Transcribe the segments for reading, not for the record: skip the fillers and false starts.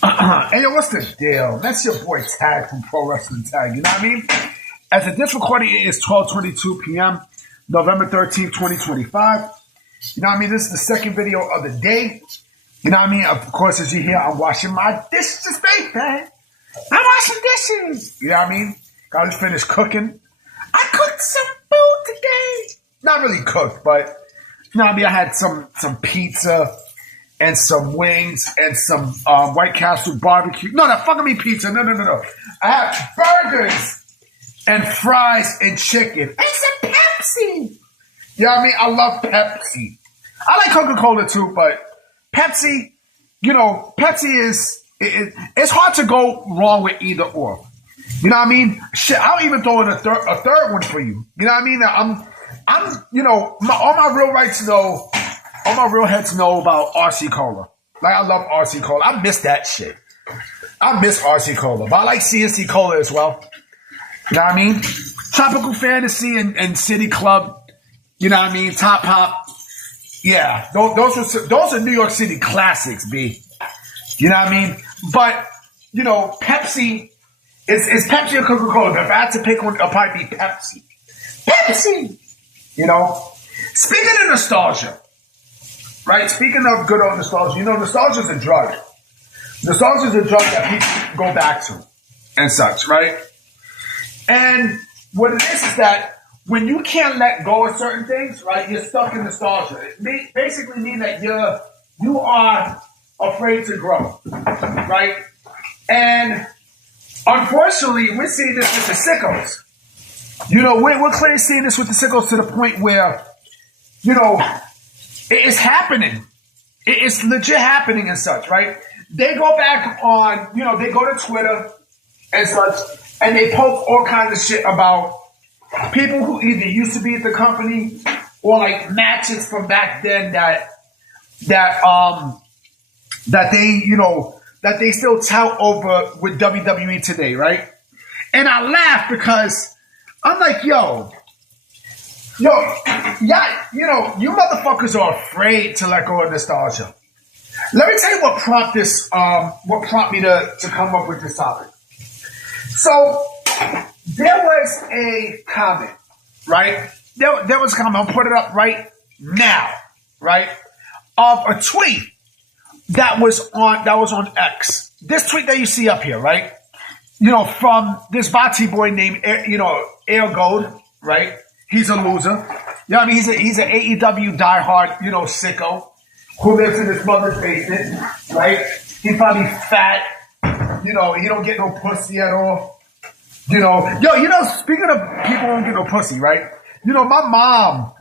Hey, yo, what's the deal? That's your boy Tag from Pro Wrestling Tag. You know what I mean? As of this recording, it is 12:22 p.m., November 13th, 2025. You know what I mean? This is the second video of the day. You know what I mean? Of course, as you hear, I'm washing my dishes, baby. I'm washing dishes. You know what I mean? I just finished cooking. I cooked some food today. Not really cooked, but you know what I mean? I had some pizza and some wings and some White Castle barbecue. No, that fucking me pizza. No. I had burgers and fries and chicken and some Pepsi. You know what I mean? I love Pepsi. I like Coca-Cola too, but Pepsi, you know, Pepsi is, it's hard to go wrong with either or. You know what I mean? Shit, I'll even throw in a third one for you. You know what I mean? I'm, you know, all my real rights know, all my real heads know about RC Cola. Like, I love RC Cola. I miss that shit. I miss RC Cola. But I like CNC Cola as well. You know what I mean? Tropical Fantasy and City Club. You know what I mean? Top Pop. Yeah. Those are New York City classics, B. You know what I mean? But, you know, Pepsi, is Pepsi or Coca-Cola? But if I had to pick one, it'll probably be Pepsi. Pepsi! You know? Speaking of nostalgia, right? Speaking of good old nostalgia, you know, nostalgia is a drug. Nostalgia is a drug that people go back to and such, right? And what it is that when you can't let go of certain things, right, you're stuck in nostalgia. It basically means that you are afraid to grow, right? And unfortunately, we're seeing this with the sickos. You know, we're clearly seeing this with the sickos to the point where, you know, it's happening. It's legit happening and such, right? They go back on, you know, they go to Twitter and such, and they post all kinds of shit about people who either used to be at the company or like matches from back then that they, you know, that they still tout over with WWE today, right? And I laugh because I'm like, yo, yeah, you know, you motherfuckers are afraid to let go of nostalgia. Let me tell you what prompted me to come up with this topic. So there was a comment, right? There was a comment. I'll put it up right now, right? Of a tweet that was on X. This tweet that you see up here, right? You know, from this Vati boy named, you know, Air Gold, right? He's a loser. You know what I mean? He's an AEW diehard, you know, sicko who lives in his mother's basement, right? He's probably fat. You know, he don't get no pussy at all. You know, speaking of people who don't get no pussy, right? You know, my mom,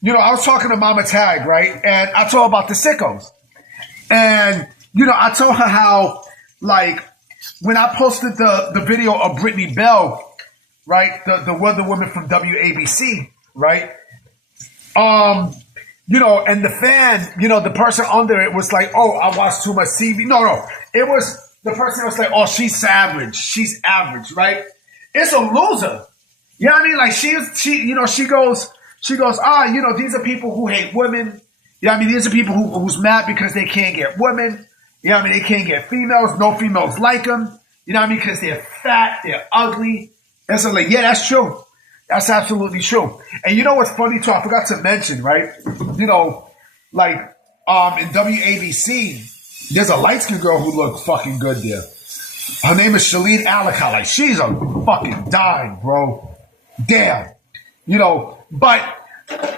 you know, I was talking to Mama Tag, right? And I told her about the sickos. And, you know, I told her how, like, when I posted the video of Brittany Bell, right? The Wonder Woman from WABC, right? You know, and the fan, you know, the person under it was like, oh, I watched too much TV. No. It was, the person was like, oh, she's average. She's average, right? It's a loser. You know what I mean? Like, she goes, you know, these are people who hate women. You know what I mean? These are people who's mad because they can't get women. You know what I mean? They can't get females. No females like them. You know what I mean? Because they're fat, they're ugly. And so, like, yeah, that's true. That's absolutely true. And you know what's funny too? I forgot to mention, right? You know, like, in WABC, there's a light-skinned girl who looked fucking good there. Her name is Shalene Alaka. Like, she's a fucking dime, bro. Damn. You know, but,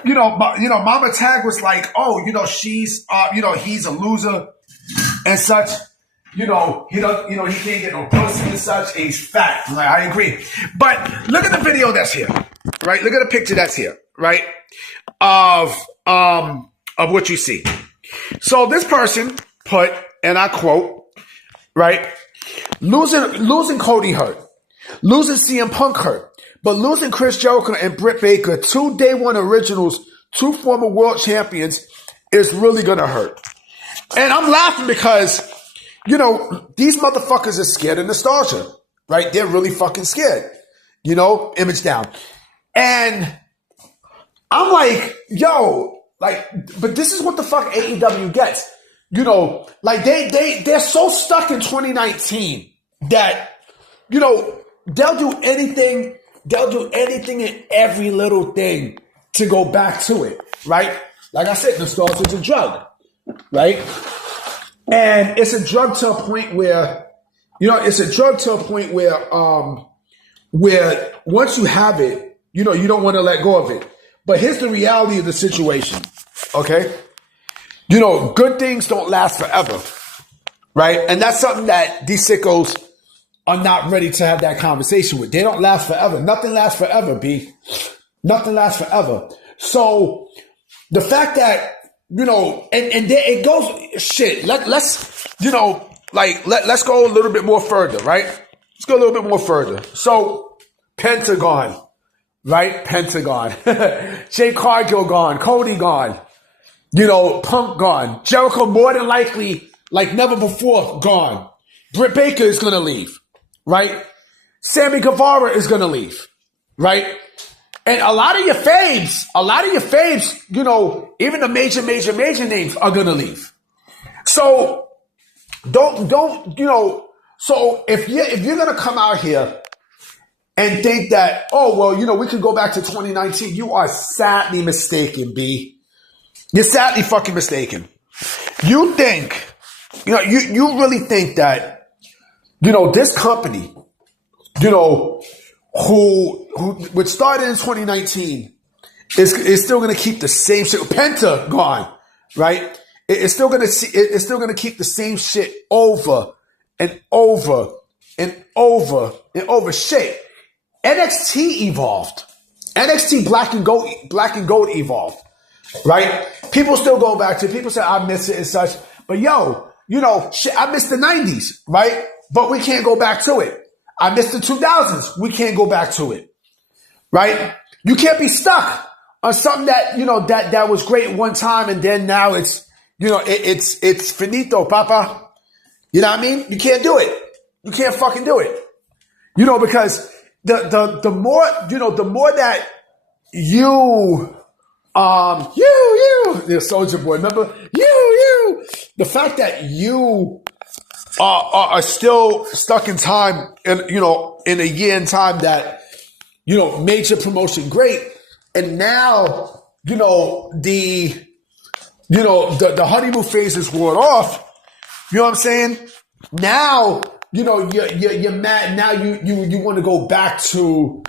you know, Mama Tag was like, oh, you know, she's, you know, he's a loser and such. You know, he can't get no pussy and such. And he's fat. Like, I agree. But look at the video that's here, right? Look at the picture that's here, right? Of what you see. So this person put, and I quote, right? Losing Cody hurt. Losing CM Punk hurt. But losing Chris Jericho and Britt Baker, two day one originals, two former world champions, is really gonna hurt. And I'm laughing because, you know, these motherfuckers are scared of nostalgia, right? They're really fucking scared. You know, image down. And I'm like, yo, like, but this is what the fuck AEW gets. like they're so stuck in 2019 that, they'll do anything and every little thing to go back to it, right? Like I said, nostalgia is a drug, right? And it's a drug to a point where, where once you have it, you don't want to let go of it. But here's the reality of the situation, okay? Good things don't last forever, right? And that's something that these sickos are not ready to have that conversation with. They don't last forever. Nothing lasts forever, B. Nothing lasts forever. So the fact that, and then it goes, shit, let's go a little bit more further, right? Let's go a little bit more further. So Pentagon, right? Pentagon. Jay Cargill gone. Cody gone. Punk gone. Jericho more than likely, like never before, gone. Britt Baker is going to leave, right? Sammy Guevara is going to leave, right? And a lot of your faves, even the major names are going to leave. So so if you're going to come out here and think that, we can go back to 2019, you are sadly mistaken, B. You're sadly fucking mistaken. You think, you really think that, this company, who which started in 2019 is still going to keep the same shit. Penta gone, right? It's still going to keep the same shit over and over and over and over. Shit. NXT evolved. NXT Black and Gold evolved. Right? People still go back to it. People say, I miss it and such. But shit, I miss the 90s, right? But we can't go back to it. I miss the 2000s. We can't go back to it, right? You can't be stuck on something that, that was great one time and then now it's, it's finito, papa. You know what I mean? You can't do it. You can't fucking do it. Because the more that you, the Soldier Boy, remember? The fact that you are still stuck in time and, in a year in time that, major promotion great. And now, the honeymoon phase is worn off. You know what I'm saying? Now, you're mad. Now you want to go back to,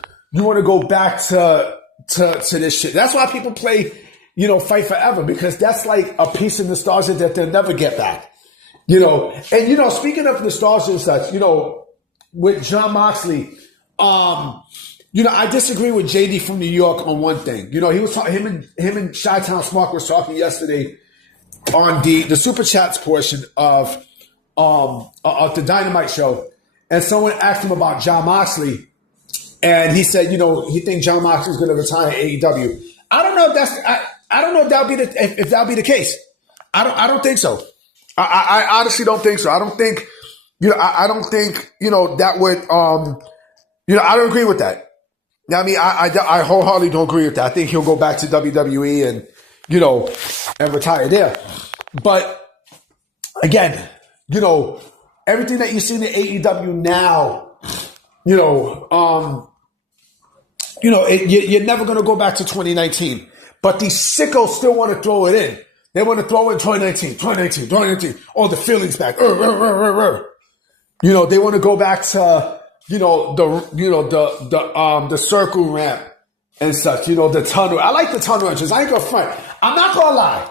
to this shit. That's why people play, Fight Forever, because that's like a piece of nostalgia that they'll never get back. And speaking of nostalgia and such, with Jon Moxley, I disagree with JD from New York on one thing. He was talking, him and Chi-Town Smart was talking yesterday on the Super Chats portion of the Dynamite show, and someone asked him about Jon Moxley, and he said, he thinks Jon Moxley is going to retire at AEW. I don't know if I don't know if that'll be the case. I don't think so. I honestly don't think so. I don't think, I don't think, that would, I don't agree with that. I mean, I wholeheartedly don't agree with that. I think he'll go back to WWE and, and retire there. But again, everything that you see in the AEW now, you're never going to go back to 2019. But these sickos still want to throw it in. They want to throw in 2019. Oh, the feelings back. They want to go back to, the circle ramp and such, the tunnel. I like the tunnel entrance. I ain't gonna front. I'm not gonna lie.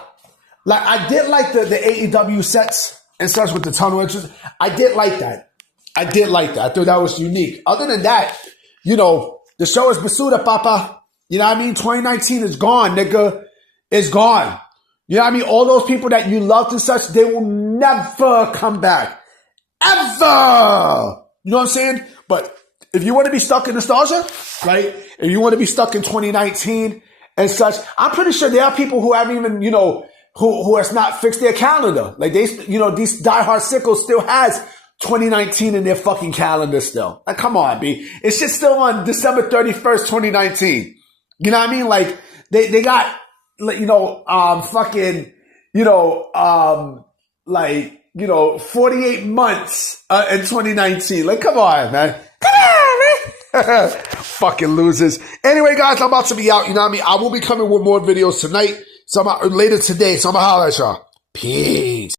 Like, I did like the AEW sets and such with the tunnel entrance. I did like that. I thought that was unique. Other than that, the show is Basuda, papa. You know what I mean? 2019 is gone, nigga. It's gone. You know what I mean? All those people that you loved and such, they will never come back. Ever! You know what I'm saying? But if you want to be stuck in nostalgia, right? If you want to be stuck in 2019 and such, I'm pretty sure there are people who haven't even, who has not fixed their calendar. Like these Diehard Sickos still has 2019 in their fucking calendar still. Like, come on, B. It's just still on December 31st, 2019. You know what I mean? Like, they got, like, 48 months in 2019. Like, come on, man. Come on, man. Fucking losers. Anyway, guys, I'm about to be out. You know what I mean? I will be coming with more videos tonight. Later today. So I'm going to holler at y'all. Peace.